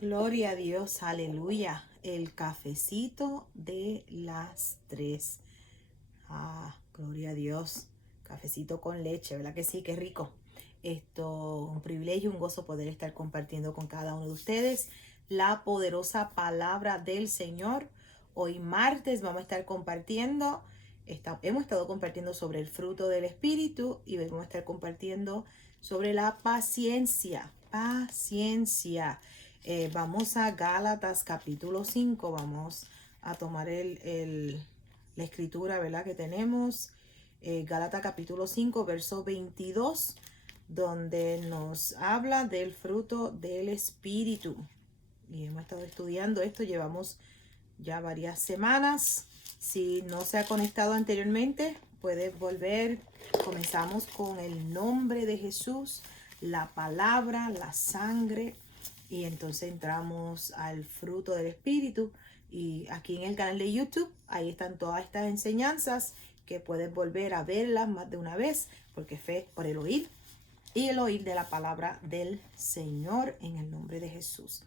Gloria a Dios, aleluya. El cafecito de las 3. Gloria a Dios. Cafecito con leche, ¿verdad que sí? Qué rico. Un privilegio, un gozo poder estar compartiendo con cada uno de ustedes la poderosa palabra del Señor. Hoy martes vamos a estar compartiendo, hemos estado compartiendo sobre el fruto del Espíritu y vamos a estar compartiendo sobre la paciencia. Paciencia. Vamos a Gálatas capítulo 5. Vamos a tomar la escritura, ¿verdad? Que tenemos. Gálatas capítulo 5, verso 22, donde nos habla del fruto del Espíritu. Y hemos estado estudiando esto, llevamos ya varias semanas. Si no se ha conectado anteriormente, puedes volver. Comenzamos con el nombre de Jesús, la palabra, la sangre, y entonces entramos al fruto del Espíritu. Y aquí en el canal de YouTube, ahí están todas estas enseñanzas que puedes volver a verlas más de una vez, porque fe por el oír y el oír de la palabra del Señor en el nombre de Jesús.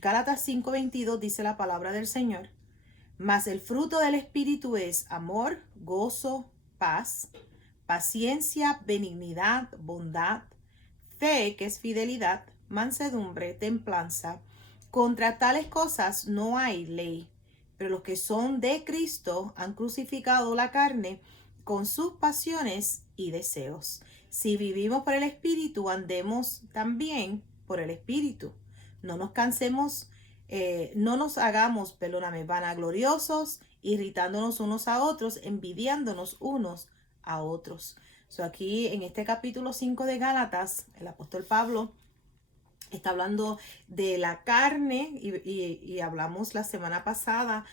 Gálatas 5:22 dice la palabra del Señor: mas el fruto del Espíritu es amor, gozo, paz, paciencia, benignidad, bondad, fe, que es fidelidad, mansedumbre, templanza. Contra tales cosas no hay ley. Pero los que son de Cristo han crucificado la carne con sus pasiones y deseos. Si vivimos por el Espíritu, andemos también por el Espíritu. No nos cansemos, no nos hagamos, perdóname, vanagloriosos, irritándonos unos a otros, envidiándonos unos a otros. Aquí en este capítulo 5 de Gálatas, el apóstol Pablo está hablando de la carne y hablamos la semana pasada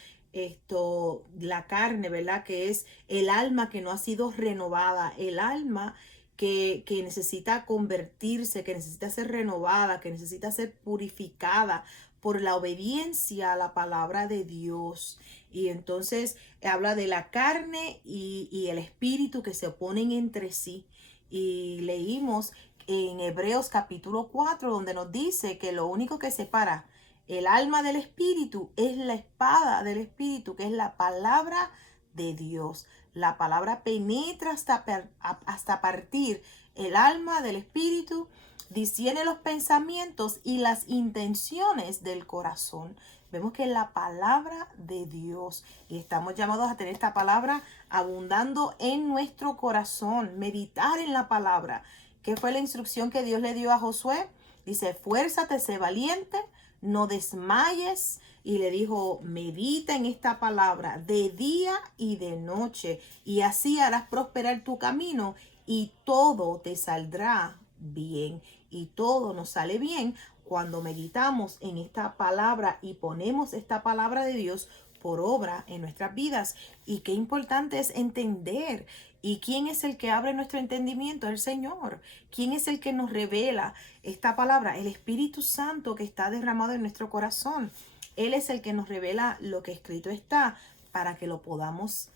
la carne, ¿verdad? Que es el alma que no ha sido renovada, el alma que necesita convertirse, que necesita ser renovada, que necesita ser purificada por la obediencia a la palabra de Dios. Y entonces habla de la carne y el espíritu que se oponen entre sí. Y leímos en Hebreos capítulo 4, donde nos dice que lo único que separa el alma del espíritu es la espada del espíritu, que es la palabra de Dios. La palabra penetra hasta partir el alma del espíritu, discierne los pensamientos y las intenciones del corazón. Vemos que es la palabra de Dios y estamos llamados a tener esta palabra abundando en nuestro corazón, meditar en la palabra. ¿Qué fue la instrucción que Dios le dio a Josué? Dice: esfuérzate, sé valiente, no desmayes. Y le dijo: medita en esta palabra de día y de noche, y así harás prosperar tu camino y todo te saldrá bien. Y todo nos sale bien cuando meditamos en esta palabra y ponemos esta palabra de Dios por obra en nuestras vidas. Y qué importante es entender. ¿Y quién es el que abre nuestro entendimiento? El Señor. ¿Quién es el que nos revela esta palabra? El Espíritu Santo que está derramado en nuestro corazón. Él es el que nos revela lo que escrito está para que lo podamos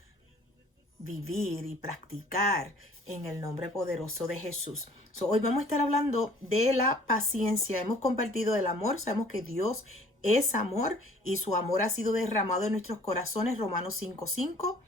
vivir y practicar en el nombre poderoso de Jesús. Hoy vamos a estar hablando de la paciencia. Hemos compartido el amor. Sabemos que Dios es amor y su amor ha sido derramado en nuestros corazones. Romanos 5:5.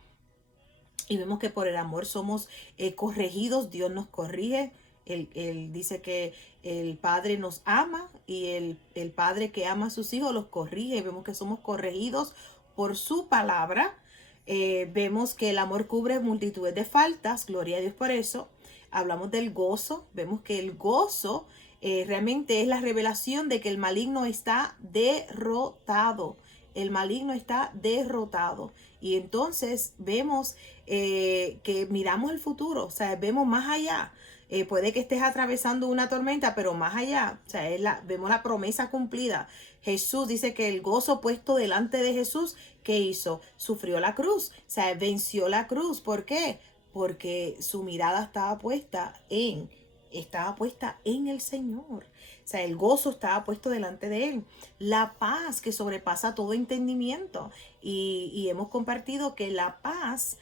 Y vemos que por el amor somos corregidos. Dios nos corrige. Él dice que el Padre nos ama y el Padre que ama a sus hijos los corrige. Vemos que somos corregidos por su palabra. Vemos que el amor cubre multitudes de faltas. Gloria a Dios por eso. Hablamos del gozo. Vemos que el gozo realmente es la revelación de que el maligno está derrotado. El maligno está derrotado. Y entonces vemos que miramos el futuro, o sea, vemos más allá. Puede que estés atravesando una tormenta, pero más allá, o sea, vemos la promesa cumplida. Jesús dice que el gozo puesto delante de Jesús, ¿qué hizo? Sufrió la cruz, o sea, venció la cruz. ¿Por qué? Porque su mirada estaba puesta en el Señor. O sea, el gozo estaba puesto delante de él. La paz que sobrepasa todo entendimiento. Y hemos compartido que la paz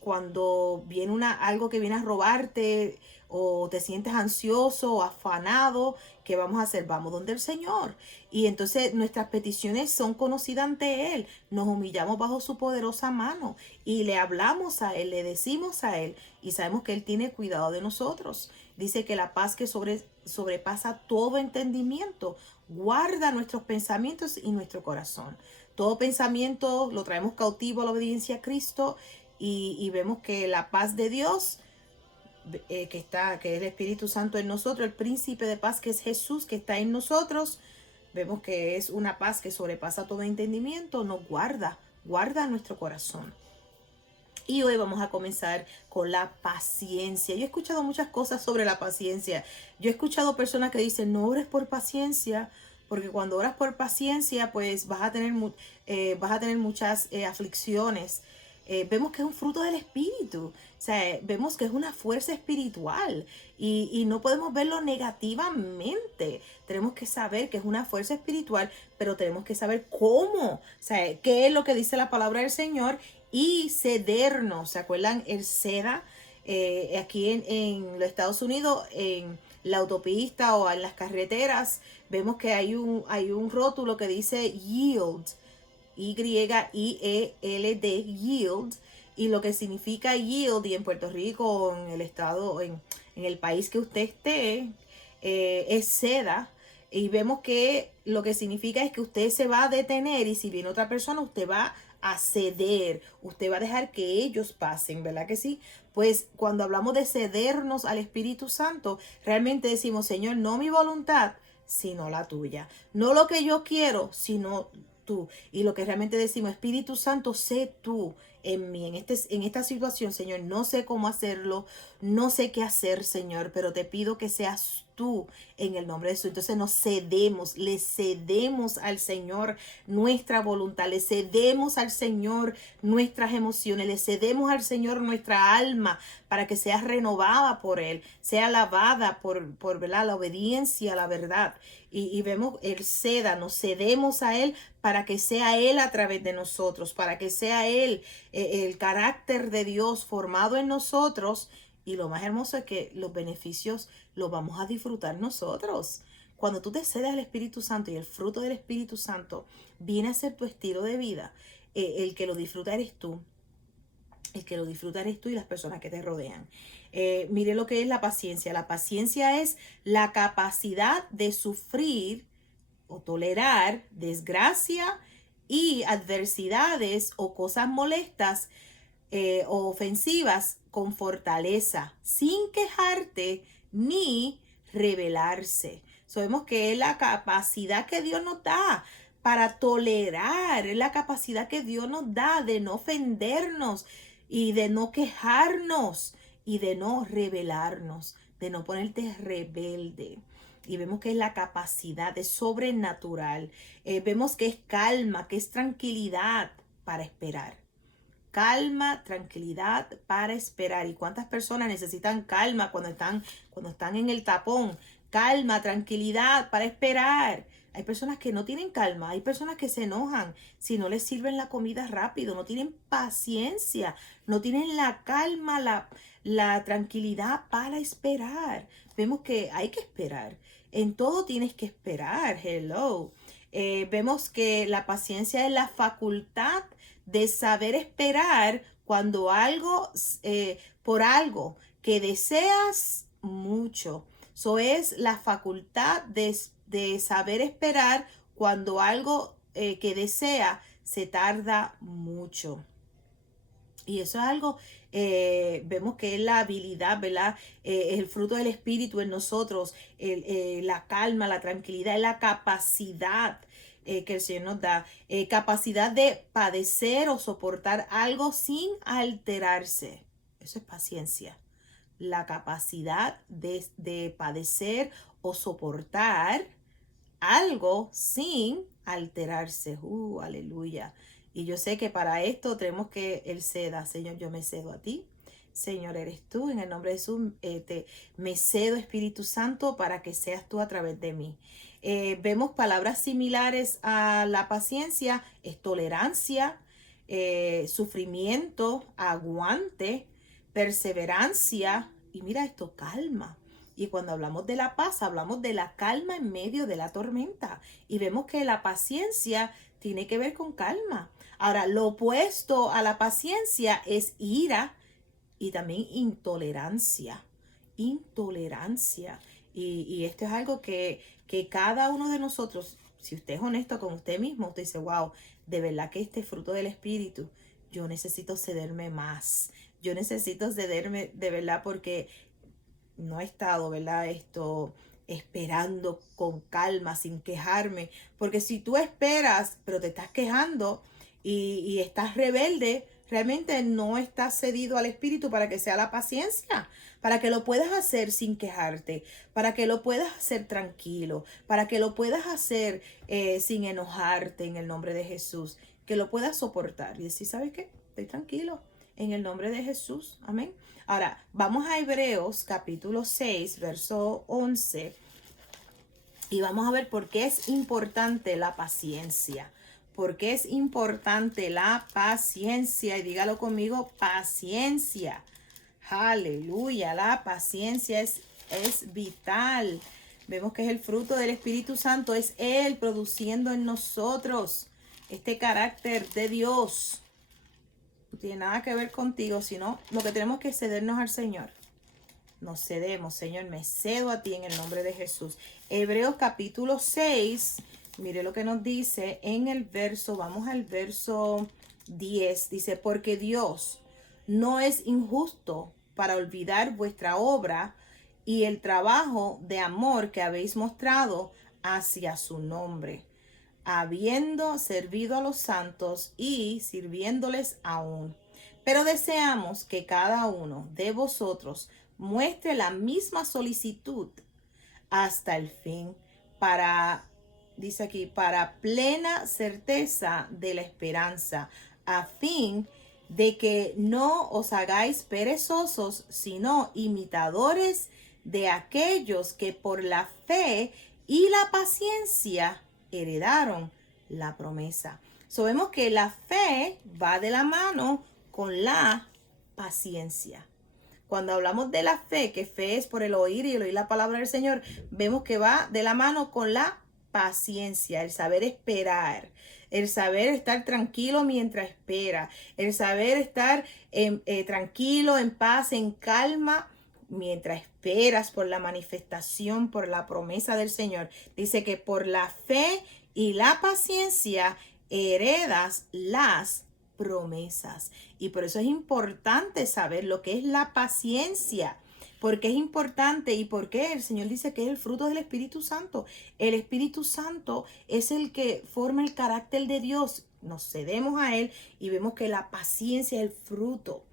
cuando viene algo que viene a robarte o te sientes ansioso o afanado, ¿qué vamos a hacer? Vamos donde el Señor. Y entonces nuestras peticiones son conocidas ante Él. Nos humillamos bajo su poderosa mano y le hablamos a Él, le decimos a Él y sabemos que Él tiene cuidado de nosotros. Dice que la paz que sobrepasa todo entendimiento guarda nuestros pensamientos y nuestro corazón. Todo pensamiento lo traemos cautivo a la obediencia a Cristo y vemos que la paz de Dios que es el Espíritu Santo en nosotros, el príncipe de paz que es Jesús que está en nosotros, vemos que es una paz que sobrepasa todo entendimiento, nos guarda nuestro corazón. Y hoy vamos a comenzar con la paciencia. Yo he escuchado muchas cosas sobre la paciencia. Yo he escuchado personas que dicen, no ores por paciencia, porque cuando oras por paciencia, pues vas a tener muchas aflicciones. Vemos que es un fruto del espíritu, o sea, vemos que es una fuerza espiritual y no podemos verlo negativamente. Tenemos que saber que es una fuerza espiritual, pero tenemos que saber cómo, o sea, qué es lo que dice la palabra del Señor y cedernos. ¿Se acuerdan? El ceda, aquí en los Estados Unidos, en la autopista o en las carreteras, vemos que hay un rótulo que dice yield. Y-I-E-L-D, yield, y lo que significa yield, y en Puerto Rico, en el estado, en el país que usted esté, es ceda, y vemos que lo que significa es que usted se va a detener, y si viene otra persona, usted va a ceder, usted va a dejar que ellos pasen, ¿verdad que sí? Pues cuando hablamos de cedernos al Espíritu Santo, realmente decimos, Señor, no mi voluntad, sino la tuya. No lo que yo quiero, sino tú. Y lo que realmente decimos, Espíritu Santo, sé tú en mí, en esta situación, Señor. No sé cómo hacerlo, no sé qué hacer, Señor, pero te pido que seas tú en el nombre de Jesús. Entonces le cedemos al Señor nuestra voluntad, le cedemos al Señor nuestras emociones, le cedemos al Señor nuestra alma para que sea renovada por Él, sea lavada por ¿verdad? La obediencia, la verdad. Y vemos nos cedemos a Él para que sea Él a través de nosotros, para que sea Él, el carácter de Dios formado en nosotros. Y lo más hermoso es que los beneficios los vamos a disfrutar nosotros. Cuando tú te cedes al Espíritu Santo y el fruto del Espíritu Santo viene a ser tu estilo de vida, el que lo disfruta eres tú. El que lo disfruta eres tú y las personas que te rodean. Mire lo que es la paciencia. La paciencia es la capacidad de sufrir o tolerar desgracia y adversidades o cosas molestas o ofensivas con fortaleza, sin quejarte ni rebelarse. Sabemos que es la capacidad que Dios nos da para tolerar, es la capacidad que Dios nos da de no ofendernos y de no quejarnos y de no rebelarnos, de no ponerte rebelde. Y vemos que es la capacidad, es sobrenatural. Vemos que es calma, que es tranquilidad para esperar. Calma, tranquilidad para esperar. ¿Y cuántas personas necesitan calma cuando están en el tapón? Calma, tranquilidad para esperar. Hay personas que no tienen calma, hay personas que se enojan si no les sirven la comida rápido, no tienen paciencia, no tienen la calma, la tranquilidad para esperar. Vemos que hay que esperar. En todo tienes que esperar. Hello. Vemos que la paciencia es la facultad de saber esperar cuando por algo que deseas mucho. Eso es la facultad de saber esperar cuando algo que desea se tarda mucho. Y eso es algo, vemos que es la habilidad, ¿verdad? Es el fruto del espíritu en nosotros, la calma, la tranquilidad, la capacidad que el Señor nos da, capacidad de padecer o soportar algo sin alterarse. Eso es paciencia. La capacidad de padecer o soportar algo sin alterarse. Aleluya. Y yo sé que para esto tenemos que Él ceda. Señor, yo me cedo a ti. Señor, eres tú. En el nombre de Jesús, me cedo, Espíritu Santo, para que seas tú a través de mí. Vemos palabras similares a la paciencia, es tolerancia, sufrimiento, aguante, perseverancia y mira esto, calma. Y cuando hablamos de la paz, hablamos de la calma en medio de la tormenta. Y vemos que la paciencia tiene que ver con calma. Ahora, lo opuesto a la paciencia es ira y también intolerancia. Intolerancia. Y esto es algo que cada uno de nosotros, si usted es honesto con usted mismo, usted dice, wow, de verdad que este fruto del Espíritu, yo necesito cederme más. Yo necesito cederme de verdad porque no he estado, ¿verdad? Esperando con calma, sin quejarme. Porque si tú esperas, pero te estás quejando y estás rebelde, realmente no estás cedido al Espíritu para que sea la paciencia, para que lo puedas hacer sin quejarte, para que lo puedas hacer tranquilo, para que lo puedas hacer sin enojarte en el nombre de Jesús, que lo puedas soportar y decir, ¿sabes qué? Estoy tranquilo en el nombre de Jesús. Amén. Ahora, vamos a Hebreos capítulo 6, verso 11. Y vamos a ver por qué es importante la paciencia. ¿Por qué es importante la paciencia? Y dígalo conmigo, paciencia. Aleluya, la paciencia es vital. Vemos que es el fruto del Espíritu Santo, es Él produciendo en nosotros este carácter de Dios. No tiene nada que ver contigo, sino lo que tenemos que cedernos al Señor. Nos cedemos, Señor, me cedo a ti en el nombre de Jesús. Hebreos capítulo 6, mire lo que nos dice en el verso, vamos al verso 10, dice, porque Dios no es injusto para olvidar vuestra obra y el trabajo de amor que habéis mostrado hacia su nombre, habiendo servido a los santos y sirviéndoles aún. Pero deseamos que cada uno de vosotros muestre la misma solicitud hasta el fin, para, dice aquí, para plena certeza de la esperanza, a fin de que no os hagáis perezosos, sino imitadores de aquellos que por la fe y la paciencia heredaron la promesa. Vemos que la fe va de la mano con la paciencia. Cuando hablamos de la fe, que fe es por el oír y el oír la palabra del Señor, vemos que va de la mano con la paciencia, el saber esperar, el saber estar tranquilo mientras espera, el saber estar tranquilo, en paz, en calma, mientras esperas por la manifestación, por la promesa del Señor. Dice que por la fe y la paciencia heredas las promesas. Y por eso es importante saber lo que es la paciencia. Porque es importante y porque el Señor dice que es el fruto del Espíritu Santo. El Espíritu Santo es el que forma el carácter de Dios. Nos cedemos a Él y vemos que la paciencia es el fruto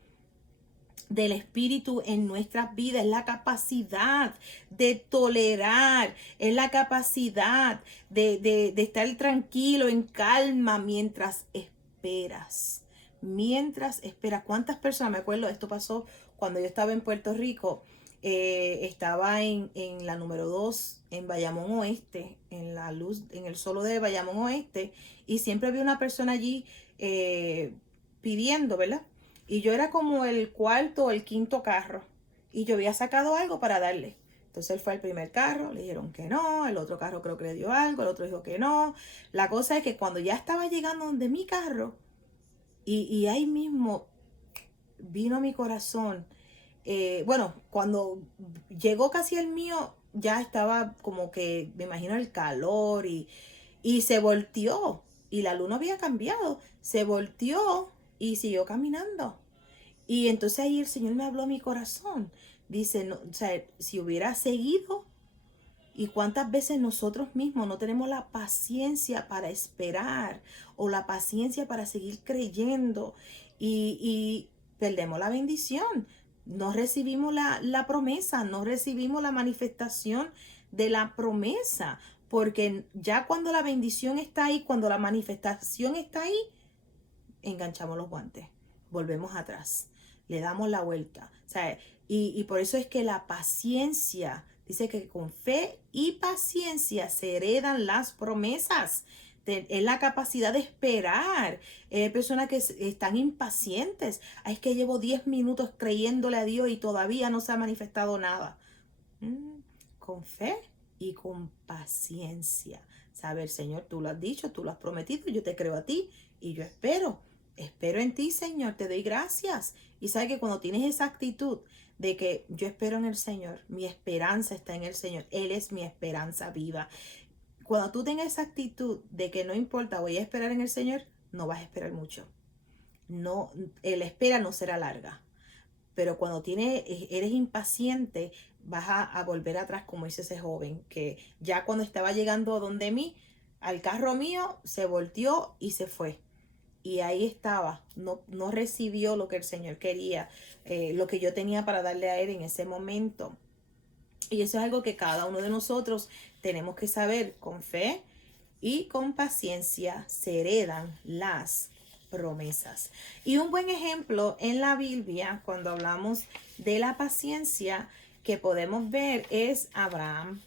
del Espíritu en nuestras vidas, es la capacidad de tolerar, es la capacidad de estar tranquilo, en calma, mientras esperas. Mientras esperas. ¿Cuántas personas? Me acuerdo, esto pasó cuando yo estaba en Puerto Rico. Estaba en la número 2 en Bayamón Oeste, en la luz, en el solo de Bayamón Oeste, y siempre había una persona allí pidiendo, ¿verdad? Y yo era como el cuarto o el quinto carro. Y yo había sacado algo para darle. Entonces él fue al primer carro, le dijeron que no. El otro carro creo que le dio algo, el otro dijo que no. La cosa es que cuando ya estaba llegando donde mi carro, y ahí mismo vino a mi corazón. Bueno, cuando llegó casi el mío, ya estaba como que, me imagino el calor y se volteó. Y la luna había cambiado. Se volteó y siguió caminando. Y entonces ahí el Señor me habló a mi corazón. Dice, no, o sea, si hubiera seguido, y cuántas veces nosotros mismos no tenemos la paciencia para esperar o la paciencia para seguir creyendo y perdemos la bendición. No recibimos la promesa, no recibimos la manifestación de la promesa, porque ya cuando la bendición está ahí, cuando la manifestación está ahí, enganchamos los guantes, volvemos atrás, le damos la vuelta. O sea, y por eso es que la paciencia, dice que con fe y paciencia se heredan las promesas. Es la capacidad de esperar. Hay personas que están impacientes. Es que llevo 10 minutos creyéndole a Dios y todavía no se ha manifestado nada. Con fe y con paciencia. Saber, Señor, tú lo has dicho, tú lo has prometido, yo te creo a ti y yo espero en ti, Señor, te doy gracias. Y sabe que cuando tienes esa actitud de que yo espero en el Señor, mi esperanza está en el Señor, Él es mi esperanza viva. Cuando tú tengas esa actitud de que no importa, voy a esperar en el Señor, no vas a esperar mucho. No, la espera no será larga. Pero cuando eres impaciente, vas a volver atrás, como dice ese joven, que ya cuando estaba llegando donde mí, al carro mío, se volteó y se fue. Y ahí estaba, no recibió lo que el Señor quería, lo que yo tenía para darle a él en ese momento. Y eso es algo que cada uno de nosotros tenemos que saber. Con fe y con paciencia se heredan las promesas. Y un buen ejemplo en la Biblia, cuando hablamos de la paciencia que podemos ver, es Abraham.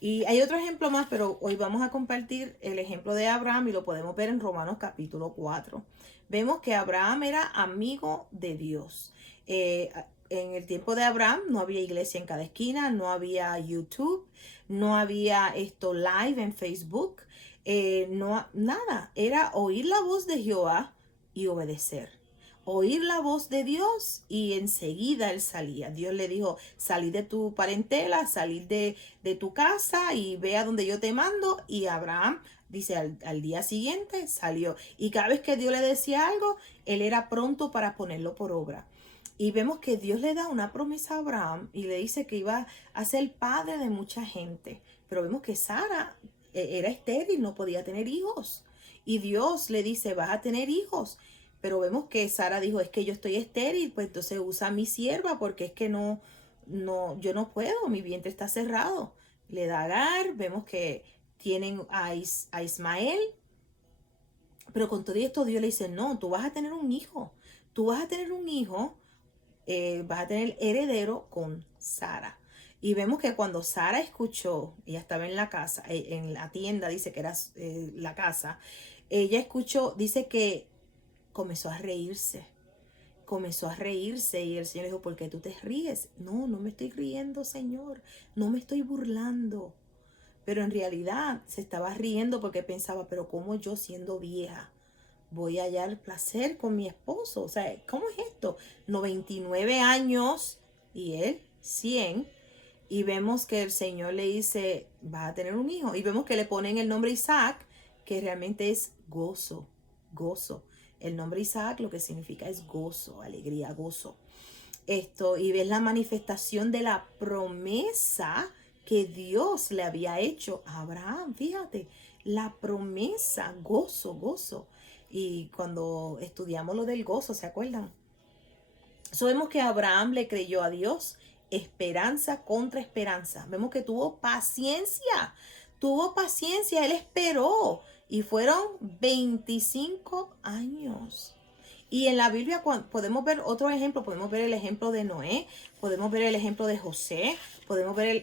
Y hay otro ejemplo más, pero hoy vamos a compartir el ejemplo de Abraham y lo podemos ver en Romanos capítulo 4. Vemos que Abraham era amigo de Dios. En el tiempo de Abraham no había iglesia en cada esquina, no había YouTube, no había esto live en Facebook, no, nada. Era oír la voz de Jehová y obedecer. Oír la voz de Dios y enseguida él salía. Dios le dijo, salí de tu parentela, salí de tu casa y ve a donde yo te mando. Y Abraham dice, al día siguiente salió. Y cada vez que Dios le decía algo, él era pronto para ponerlo por obra. Y vemos que Dios le da una promesa a Abraham y le dice que iba a ser padre de mucha gente. Pero vemos que Sara era estéril, no podía tener hijos. Y Dios le dice, vas a tener hijos. Pero vemos que Sara dijo, es que yo estoy estéril, pues entonces usa a mi sierva porque es que yo no puedo, mi vientre está cerrado. Le da a Agar, vemos que tienen a Ismael, pero con todo esto Dios le dice, no, tú vas a tener un hijo, tú vas a tener un hijo, vas a tener heredero con Sara. Y vemos que cuando Sara escuchó, ella estaba en la casa, en la tienda, dice que era la casa, ella escuchó, dice que comenzó a reírse. Comenzó a reírse y el Señor dijo, ¿por qué tú te ríes? No, no me estoy riendo, Señor. No me estoy burlando. Pero en realidad se estaba riendo porque pensaba, pero ¿cómo yo siendo vieja voy a hallar placer con mi esposo? O sea, ¿cómo es esto? 99 años y él 100. Y vemos que el Señor le dice, vas a tener un hijo. Y vemos que le ponen el nombre Isaac, que realmente es gozo, gozo. El nombre Isaac lo que significa es gozo, alegría, gozo. Y ves la manifestación de la promesa que Dios le había hecho a Abraham. Fíjate, la promesa, gozo, gozo. Y cuando estudiamos lo del gozo, ¿se acuerdan? Vemos que Abraham le creyó a Dios, esperanza contra esperanza. Vemos que tuvo paciencia, él esperó y fueron 25 años. Y en la Biblia podemos ver otro ejemplo, podemos ver el ejemplo de Noé, podemos ver el ejemplo de José,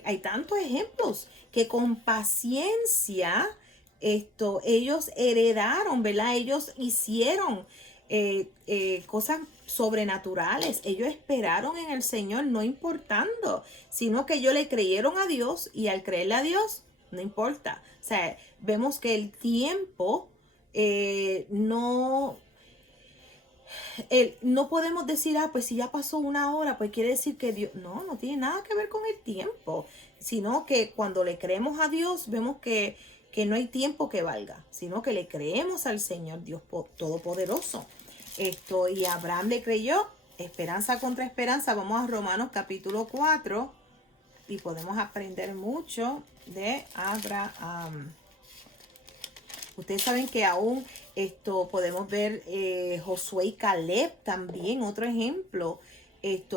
hay tantos ejemplos que con paciencia ellos heredaron, ¿verdad? Ellos hicieron cosas sobrenaturales. Ellos esperaron en el Señor, no importando, sino que ellos le creyeron a Dios y al creerle a Dios, no importa. O sea, vemos que el tiempo no podemos decir, pues si ya pasó una hora, pues quiere decir que Dios, no tiene nada que ver con el tiempo, sino que cuando le creemos a Dios, vemos que no hay tiempo que valga, sino que le creemos al Señor Dios Todopoderoso. Y Abraham le creyó, esperanza contra esperanza. Vamos a Romanos capítulo 4 y podemos aprender mucho de Abraham. Ustedes saben que aún podemos ver Josué y Caleb también, otro ejemplo.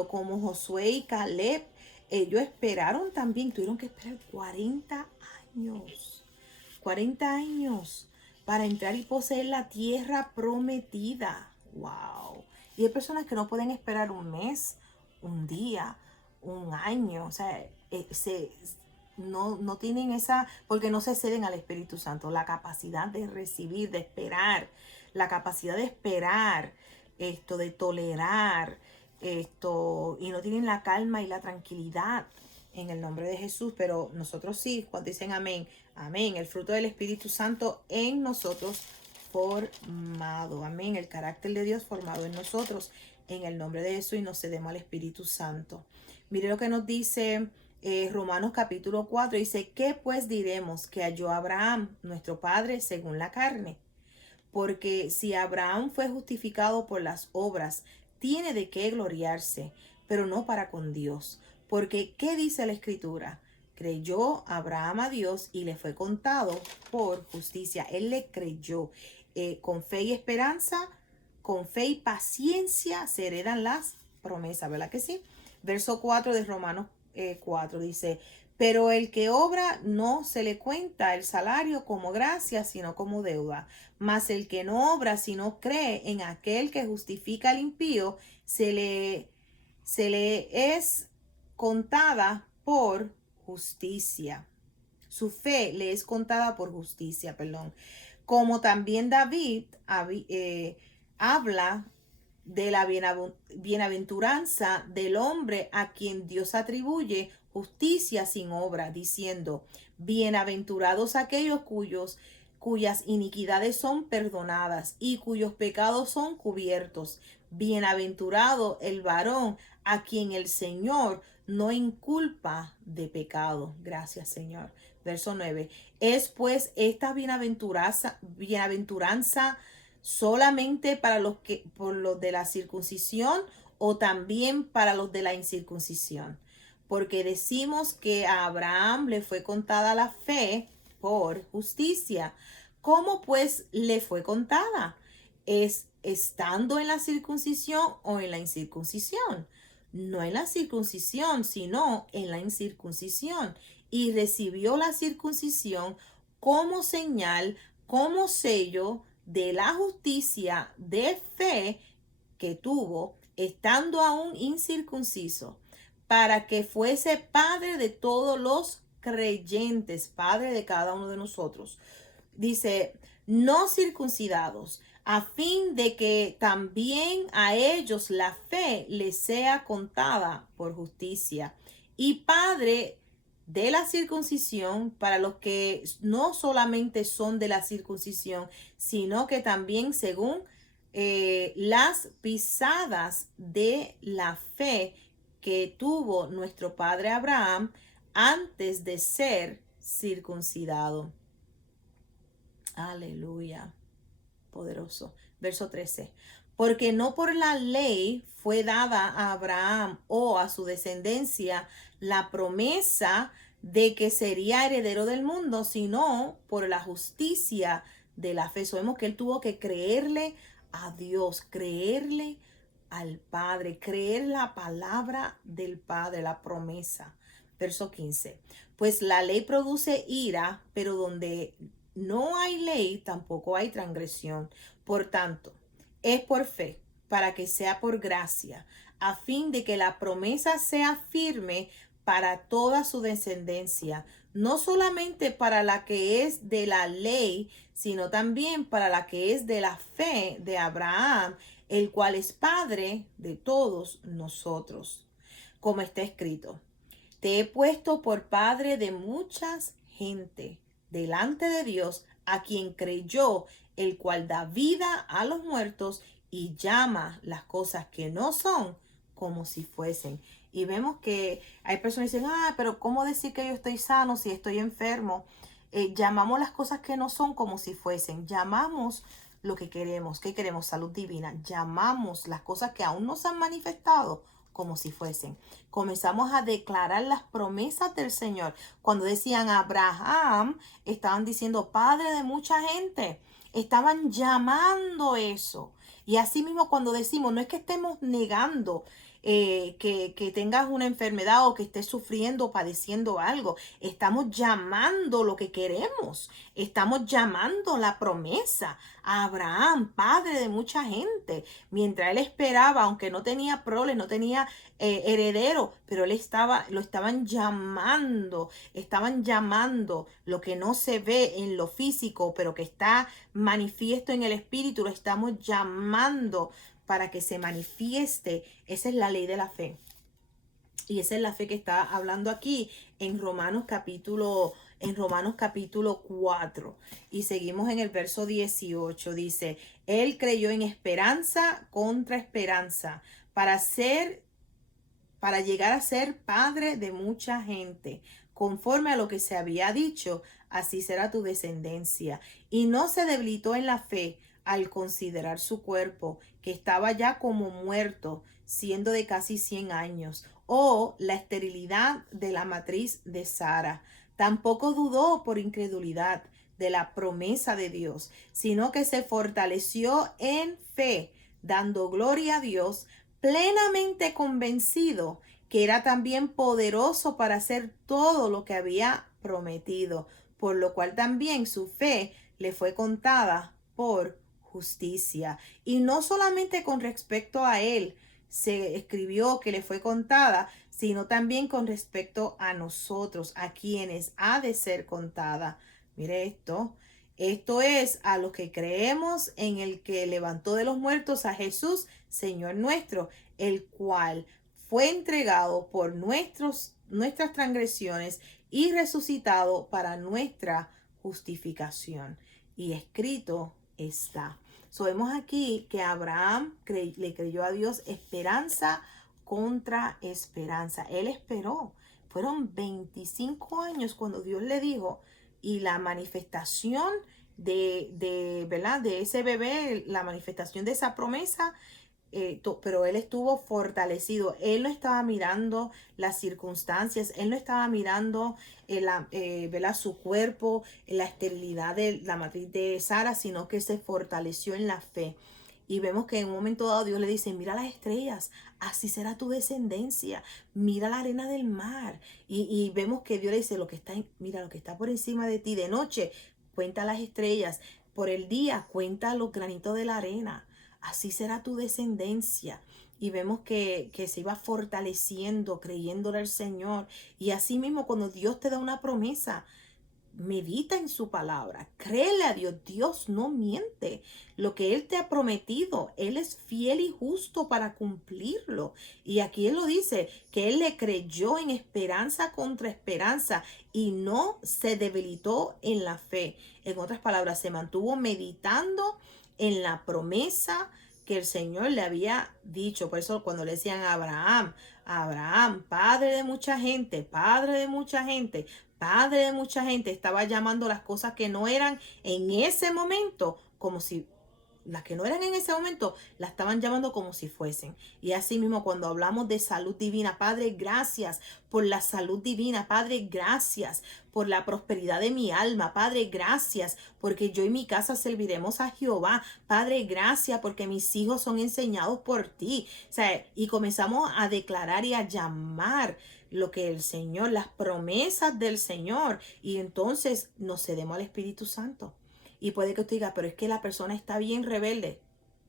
Como Josué y Caleb, ellos esperaron también, tuvieron que esperar 40 años. 40 años para entrar y poseer la tierra prometida. ¡Wow! Y hay personas que no pueden esperar un mes, un día, un año. O sea, no tienen esa, porque no se ceden al Espíritu Santo, la capacidad de recibir, de esperar, la capacidad de esperar, de tolerar, y no tienen la calma y la tranquilidad en el nombre de Jesús, pero nosotros sí, cuando dicen amén, amén, el fruto del Espíritu Santo en nosotros formado, amén, el carácter de Dios formado en nosotros, en el nombre de Jesús, y nos cedemos al Espíritu Santo. Mire lo que nos dice Romanos capítulo 4, dice, ¿qué pues diremos que halló Abraham, nuestro padre, según la carne? Porque si Abraham fue justificado por las obras, tiene de qué gloriarse, pero no para con Dios. Porque, ¿qué dice la Escritura? Creyó Abraham a Dios y le fue contado por justicia. Él le creyó. Con fe y esperanza, con fe y paciencia se heredan las promesas, ¿verdad que sí? Verso 4 de Romanos 4 dice, pero el que obra no se le cuenta el salario como gracia, sino como deuda. Mas el que no obra, sino cree en aquel que justifica al impío, se le es contada por justicia. Su fe le es contada por justicia, perdón. Como también David habla de la bienaventuranza del hombre a quien Dios atribuye justicia sin obra, diciendo, bienaventurados aquellos cuyas iniquidades son perdonadas y cuyos pecados son cubiertos. Bienaventurado el varón a quien el Señor no inculpa de pecado. Gracias, Señor. Verso 9. Es pues esta bienaventuranza solamente para por los de la circuncisión o también para los de la incircuncisión. Porque decimos que a Abraham le fue contada la fe por justicia. ¿Cómo pues le fue contada? ¿Es estando en la circuncisión o en la incircuncisión? No en la circuncisión, sino en la incircuncisión. Y recibió la circuncisión como señal, como sello de la justicia de fe que tuvo, estando aún incircunciso, para que fuese padre de todos los creyentes, padre de cada uno de nosotros. Dice, no circuncidados, a fin de que también a ellos la fe les sea contada por justicia, y padre de la circuncisión para los que no solamente son de la circuncisión, sino que también según las pisadas de la fe que tuvo nuestro padre Abraham antes de ser circuncidado. Aleluya. Poderoso. Verso 13. Porque no por la ley fue dada a Abraham o a su descendencia la promesa de que sería heredero del mundo, sino por la justicia de la fe. Sabemos que él tuvo que creerle a Dios, creerle al Padre, creer la palabra del Padre, la promesa. Verso 15. Pues la ley produce ira, pero donde no hay ley, tampoco hay transgresión. Por tanto, es por fe, para que sea por gracia, a fin de que la promesa sea firme para toda su descendencia, no solamente para la que es de la ley, sino también para la que es de la fe de Abraham, el cual es Padre de todos nosotros. Como está escrito, te he puesto por padre de muchas gente delante de Dios, a quien creyó, el cual da vida a los muertos y llama las cosas que no son como si fuesen. Y vemos que hay personas que dicen, pero ¿cómo decir que yo estoy sano si estoy enfermo? Llamamos las cosas que no son como si fuesen. Llamamos lo que queremos. ¿Qué queremos? Salud divina. Llamamos las cosas que aún no se han manifestado como si fuesen. Comenzamos a declarar las promesas del Señor. Cuando decían Abraham, estaban diciendo padre de mucha gente. Estaban llamando eso. Y así mismo cuando decimos, no es que estemos negando que tengas una enfermedad o que estés sufriendo o padeciendo algo. Estamos llamando lo que queremos. Estamos llamando la promesa a Abraham, padre de mucha gente. Mientras él esperaba, aunque no tenía prole, no tenía heredero, pero lo estaban llamando lo que no se ve en lo físico, pero que está manifiesto en el espíritu, lo estamos llamando para que se manifieste. Esa es la ley de la fe. Y esa es la fe que está hablando aquí en Romanos capítulo 4. Y seguimos en el verso 18. Dice, él creyó en esperanza contra esperanza para llegar a ser padre de mucha gente. Conforme a lo que se había dicho, así será tu descendencia. Y no se debilitó en la fe al considerar su cuerpo, que estaba ya como muerto, siendo de casi 100 años, o la esterilidad de la matriz de Sara. Tampoco dudó por incredulidad de la promesa de Dios, sino que se fortaleció en fe, dando gloria a Dios, plenamente convencido que era también poderoso para hacer todo lo que había prometido, por lo cual también su fe le fue contada por justicia. Y no solamente con respecto a él se escribió que le fue contada, sino también con respecto a nosotros, a quienes ha de ser contada. Mire esto. Esto es a los que creemos en el que levantó de los muertos a Jesús, Señor nuestro, el cual fue entregado por nuestras transgresiones y resucitado para nuestra justificación. Y escrito está. Vemos aquí que Abraham le creyó a Dios esperanza contra esperanza. Él esperó. Fueron 25 años cuando Dios le dijo, y la manifestación ¿verdad? De ese bebé, la manifestación de esa promesa, pero él estuvo fortalecido. Él no estaba mirando las circunstancias, él no estaba mirando ¿verdad? Su cuerpo, la esterilidad de la matriz de Sara, sino que se fortaleció en la fe. Y vemos que en un momento dado Dios le dice, mira las estrellas, así será tu descendencia, mira la arena del mar. Y vemos que Dios le dice, mira lo que está por encima de ti de noche, cuenta las estrellas, por el día cuenta los granitos de la arena. Así será tu descendencia. Y vemos que se iba fortaleciendo, creyéndole al Señor. Y así mismo cuando Dios te da una promesa, medita en su palabra, créele a Dios. Dios no miente. Lo que Él te ha prometido, Él es fiel y justo para cumplirlo. Y aquí Él lo dice, que Él le creyó en esperanza contra esperanza y no se debilitó en la fe. En otras palabras, se mantuvo meditando en la promesa que el Señor le había dicho. Por eso cuando le decían a Abraham, Abraham, padre de mucha gente, padre de mucha gente, padre de mucha gente, estaba llamando las cosas que no eran en ese momento, como si las que no eran en ese momento, las estaban llamando como si fuesen. Y así mismo cuando hablamos de salud divina, Padre, gracias por la salud divina. Padre, gracias por la prosperidad de mi alma. Padre, gracias porque yo y mi casa serviremos a Jehová. Padre, gracias porque mis hijos son enseñados por ti. O sea, y comenzamos a declarar y a llamar lo que el Señor, las promesas del Señor. Y entonces nos cedemos al Espíritu Santo. Y puede que usted diga, pero es que la persona está bien rebelde.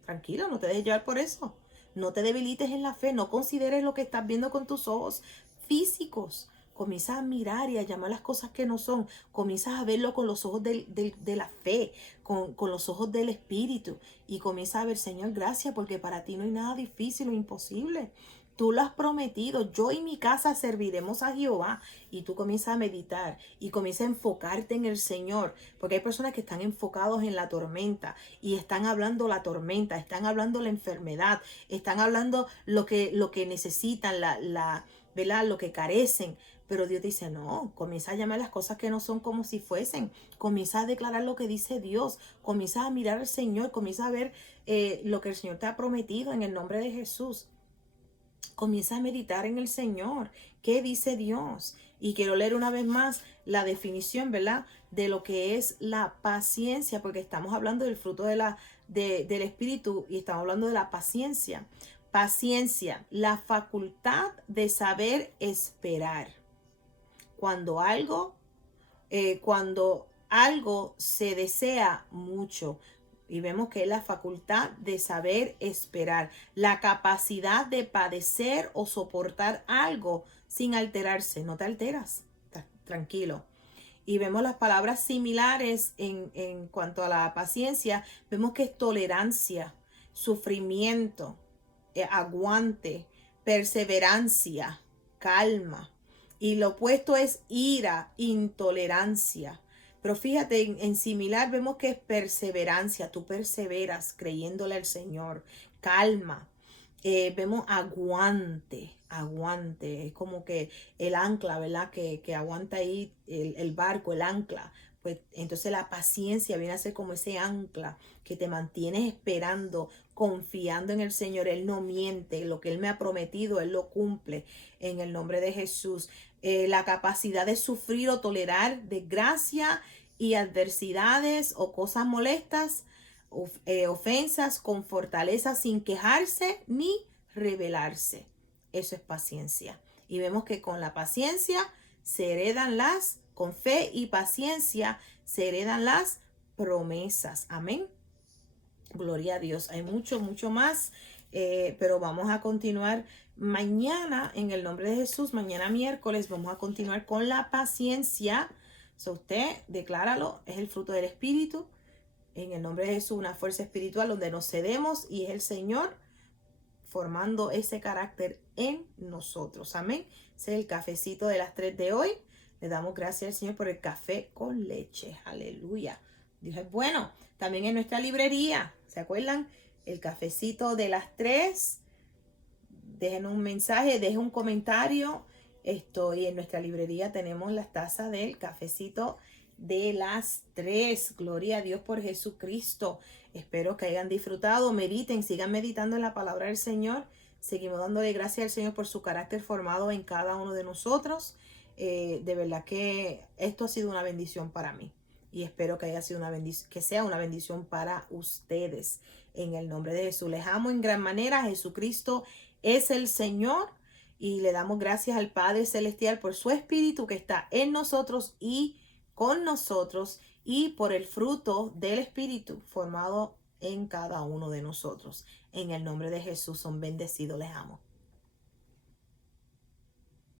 Tranquilo, no te dejes llevar por eso. No te debilites en la fe. No consideres lo que estás viendo con tus ojos físicos. Comienzas a mirar y a llamar las cosas que no son. Comienzas a verlo con los ojos de la fe, con los ojos del Espíritu. Y comienzas a ver, Señor, gracias, porque para ti no hay nada difícil o imposible. Tú lo has prometido, yo y mi casa serviremos a Jehová. Y tú comienzas a meditar y comienzas a enfocarte en el Señor. Porque hay personas que están enfocados en la tormenta y están hablando la tormenta, están hablando la enfermedad, están hablando lo que necesitan, ¿verdad? Lo que carecen. Pero Dios dice, no, comienza a llamar las cosas que no son como si fuesen. Comienza a declarar lo que dice Dios. Comienza a mirar al Señor. Comienza a ver lo que el Señor te ha prometido en el nombre de Jesús. Comienza a meditar en el Señor. ¿Qué dice Dios? Y quiero leer una vez más la definición, ¿verdad? De lo que es la paciencia, porque estamos hablando del fruto del Espíritu y estamos hablando de la paciencia. Paciencia, la facultad de saber esperar. Cuando algo se desea mucho. Y vemos que es la facultad de saber esperar, la capacidad de padecer o soportar algo sin alterarse. No te alteras, tranquilo. Y vemos las palabras similares en cuanto a la paciencia. Vemos que es tolerancia, sufrimiento, aguante, perseverancia, calma. Y lo opuesto es ira, intolerancia. Pero fíjate, en similar vemos que es perseverancia. Tú perseveras creyéndole al Señor. Calma. Vemos aguante. Es como que el ancla, ¿verdad? Que aguanta ahí el barco, el ancla. Pues entonces la paciencia viene a ser como ese ancla que te mantienes esperando, confiando en el Señor. Él no miente, lo que Él me ha prometido, Él lo cumple en el nombre de Jesús. La capacidad de sufrir o tolerar desgracia y adversidades o cosas molestas, ofensas con fortaleza sin quejarse ni rebelarse. Eso es paciencia. Y vemos que con la paciencia se heredan con fe y paciencia se heredan las promesas. Amén. Gloria a Dios. Hay mucho más, pero vamos a continuar mañana en el nombre de Jesús. Mañana miércoles vamos a continuar con la paciencia. Usted decláralo, es el fruto del Espíritu. En el nombre de Jesús, una fuerza espiritual donde nos cedemos y es el Señor formando ese carácter en nosotros. Amén. Ese es el cafecito de las 3 de hoy. Le damos gracias al Señor por el café con leche. Aleluya. Dios es bueno. También en nuestra librería, ¿se acuerdan? El cafecito de las 3. Dejen un mensaje, dejen un comentario. Y en nuestra librería tenemos las tazas del cafecito de las 3. Gloria a Dios por Jesucristo. Espero que hayan disfrutado. Mediten, sigan meditando en la palabra del Señor. Seguimos dándole gracias al Señor por su carácter formado en cada uno de nosotros. De verdad que esto ha sido una bendición para mí. Y espero que haya sido que sea una bendición para ustedes. En el nombre de Jesús. Les amo en gran manera. Jesucristo es el Señor. Y le damos gracias al Padre Celestial por su Espíritu que está en nosotros y con nosotros, y por el fruto del Espíritu formado en cada uno de nosotros. En el nombre de Jesús son bendecidos. Les amo.